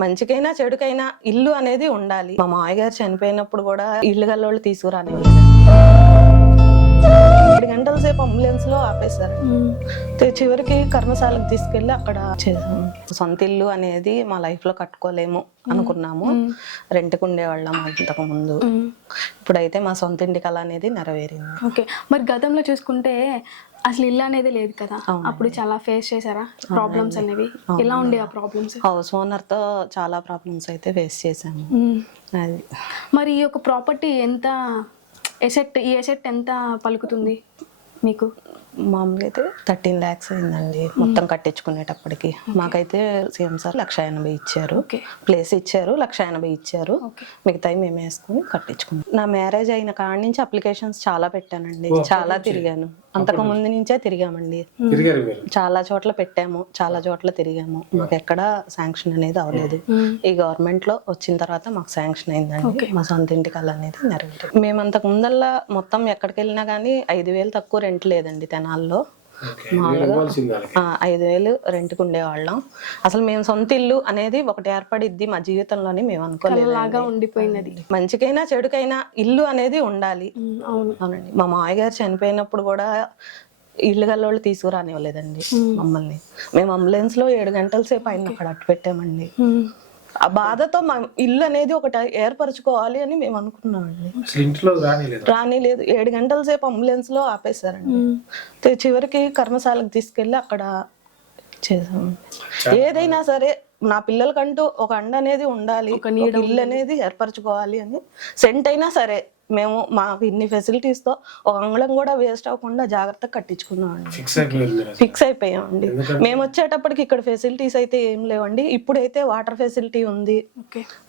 మంచికైనా చెడుకైనా ఇల్లు అనేది ఉండాలి. మా మామయ్య గారు చనిపోయినప్పుడు కూడా ఇల్లు గల్లోళ్ళు తీసుకురానివ్వలేదు. 7 గంటల సేపు అంబులెన్స్ లో ఆపేశారు. చివరికి కర్మశాలకు తీసుకెళ్లి అక్కడ చేసాము. సొంత ఇల్లు అనేది మా లైఫ్ లో కట్టుకోలేము అనుకున్నాము. రెంట్కు ఉండేవాళ్ళం ఇంతకు ముందు. ఇప్పుడైతే మా సొంత ఇంటి కళ అనేది నెరవేరింది. ఓకే, మరి గతంలో చూసుకుంటే అసలు ఇల్లు అనేది లేదు కదా, అప్పుడు చాలా ఫేస్ చేశారా ప్రాబ్లమ్స్ అనేవి? ఎలా ఉండే ఆ ప్రాబ్లమ్స్? హౌస్ ఓనర్ తో చాలా ప్రాబ్లమ్స్ అయితే ఫేస్ చేసాము. అది మరి ఈ యొక్క ప్రాపర్టీ ఎంత ఈ ఎసెట్ ఎంత పలుకుతుంది మీకు? మామూలుగా అయితే 13 lakhs అయిందండి మొత్తం కట్టించుకునేటప్పటికి. మాకైతే సీఎం సార్ 1,80,000 ఇచ్చారు. ప్లేస్ ఇచ్చారు, 1,80,000 ఇచ్చారు. మిగతా మేము వేసుకుని కట్టించుకున్నాం. నా మ్యారేజ్ అయిన కాడి నుంచి అప్లికేషన్స్ చాలా పెట్టానండి, చాలా తిరిగాను. అంతకు ముందు నుంచే తిరిగామండి, చాలా చోట్ల పెట్టాము, చాలా చోట్ల తిరిగాము. మాకు ఎక్కడ శాంక్షన్ అనేది అవ్వలేదు. ఈ గవర్నమెంట్ లో వచ్చిన తర్వాత మాకు శాంక్షన్ అయిందండి. మా సొంత ఇంటి కళ అనేది నెరవేరింది. మేము అంతకు ముందల్లా మొత్తం ఎక్కడికి వెళ్ళినా గానీ 5,000 తక్కువ రెంట్ లేదండి తెనాల్లో. మామూలుగా 5,000 రెంట్కి ఉండేవాళ్ళం. అసలు మేము సొంత ఇల్లు అనేది ఒకటి ఏర్పడిద్ది మా జీవితంలోని మేము అనుకోలేదు. ఉండిపోయినది. మంచికైనా చెడుకైనా ఇల్లు అనేది ఉండాలి. అవునండి. మా మామయ్య గారు చనిపోయినప్పుడు కూడా ఇల్లు గల్లోళ్ళు తీసుకురానివ్వలేదండి మమ్మల్ని. మేము అంబులెన్స్ లో 7 గంటల సేపు ఆయన అక్కడ అట్టు పెట్టామండి. ఆ బాధతో మా ఇల్లు అనేది ఒకటి ఏర్పరచుకోవాలి అని మేము అనుకున్నామండి. రానిలేదు. 7 గంటల సేపు అంబులెన్స్ లో ఆపేశారండి. చివరికి కర్మశాలకు తీసుకెళ్లి అక్కడ చేసాము. ఏదైనా సరే నా పిల్లలకంటూ ఒక అండ అనేది ఉండాలి, ఒక ఇల్లు అనేది ఏర్పరచుకోవాలి అని సెంట్ అయినా సరే మేము మాకు ఇన్ని ఫెసిలిటీస్ తో ఒక అంగుళం కూడా వేస్ట్ అవ్వకుండా జాగ్రత్తగా కట్టించుకున్నామండి. ఫిక్స్ అయిపోయామండి. మేము వచ్చేటప్పటికి ఇక్కడ ఫెసిలిటీస్ అయితే ఏం లేవండి. ఇప్పుడైతే వాటర్ ఫెసిలిటీ ఉంది,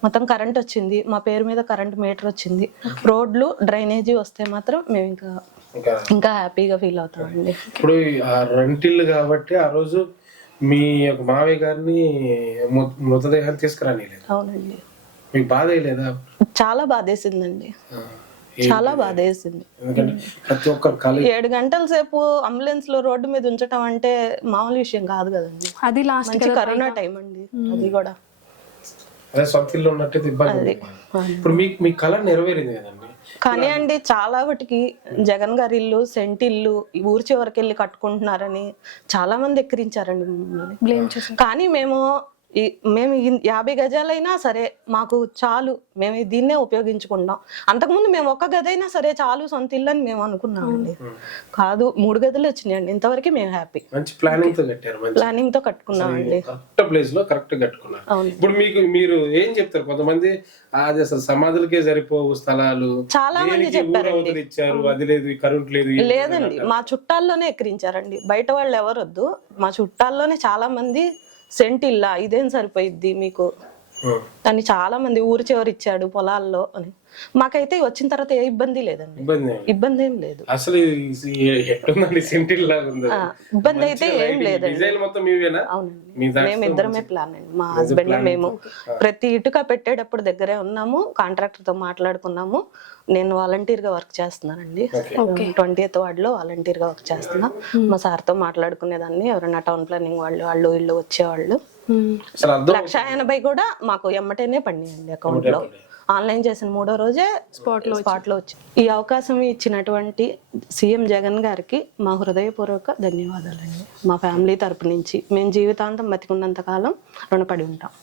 మొత్తం కరెంట్ వచ్చింది, మా పేరు మీద కరెంట్ మీటర్ వచ్చింది. రోడ్లు డ్రైనేజీ వస్తే మాత్రం మేము ఇంకా హ్యాపీగా ఫీల్ అవుతామండి. ఇప్పుడు రెంటిల్లు కాబట్టి ఆ రోజు మీ యొక్క మావయ్య గారిని మృతదేహాన్ని తీసుకురానిలేదు. అవునండి. మీకు బాధ లేదా? చాలా బాధేసిందండి, చాలా బాధేసింది. ప్రతి ఒక్కరు 7 గంటల సేపు అంబులెన్స్ లో రోడ్డు మీద ఉంచడం అంటే మామూలు విషయం కాదు కదండి. అది లాస్ట్ కరోనా టైం అండి. అది కూడా అదే సొంత ఇల్లు ఉన్నట్టయితే ఇబ్బంది. ఇప్పుడు మీ కళ నెరవేరింది కదండి. కానీ అండి చాలా వాటికి జగన్ గారి ఇల్లు సెంట్ ఇల్లు ఊరి చివరికి వెళ్ళి కట్టుకుంటున్నారని చాలా మంది ఎక్కిరించారండి మమ్మల్ని, బ్లేమ్ చేశారు. కానీ మేము 50 గజాలైనా సరే మాకు చాలు, మేము దీన్నే ఉపయోగించుకుంటాం. అంతకుముందు మేము 1 గదైనా సరే చాలు సొంత ఇల్లు అని మేము అనుకున్నామండి. కాదు 3 గదులు వచ్చినాయండి. ఇంతవరకు మేము హ్యాపీ. మంచి ప్లానింగ్ తో కట్టుకున్నామండి. కరెక్ట్ ప్లేస్ లో కరెక్ట్ కట్టుకున్నారు. ఇప్పుడు మీరు ఏం చెప్తారు? కొంతమంది అది అసలు సమాధులకే సరిపోవు స్థలాలు చాలా మంది చెప్పారండి. ఇచ్చారు, అది లేదు, కరెంట్ లేదు. లేదండి, మా చుట్టాల్లోనే ఎక్కిరించారండి. బయట వాళ్ళు ఎవరొద్దు, మా చుట్టాల్లోనే చాలా మంది సెంట్ ఇల్లా ఇదేం సరిపోయిద్ది మీకు అని చాలా మంది ఊరి చివరి ఇచ్చాడు పొలాల్లో అని. మాకైతే వచ్చిన తర్వాత ఏ ఇబ్బంది లేదండి, ఇబ్బంది ఏం లేదు. అసలు ఇబ్బంది అయితే ఏం లేదండి. అవునండి, మేమిద్దరమే ప్లాన్ అండి. మా హస్బెండ్ మేము ప్రతి ఇటుక పెట్టేటప్పుడు దగ్గరే ఉన్నాము, కాంట్రాక్టర్ తో మాట్లాడుకున్నాము. నేను వాలంటీర్ గా వర్క్ చేస్తున్నానండి. 20th వార్డ్ లో వాలంటీర్ గా వర్క్ చేస్తున్నా. మా సార్ తో మాట్లాడుకునేదాన్ని. ఎవరైనా టౌన్ ప్లానింగ్ వాళ్ళు ఇళ్ళు వచ్చేవాళ్ళు 1,80,000 కూడా మాకు ఎమ్మటేనే పడినాయండి అకౌంట్ లో. ఆన్లైన్ చేసిన 3వ రోజే స్పాట్ లో వచ్చి ఈ అవకాశం ఇచ్చినటువంటి సీఎం జగన్ గారికి మా హృదయపూర్వక ధన్యవాదాలండి. మా ఫ్యామిలీ తరపు నుంచి మేము జీవితాంతం బతికున్నంత కాలం రుణపడి ఉంటాం.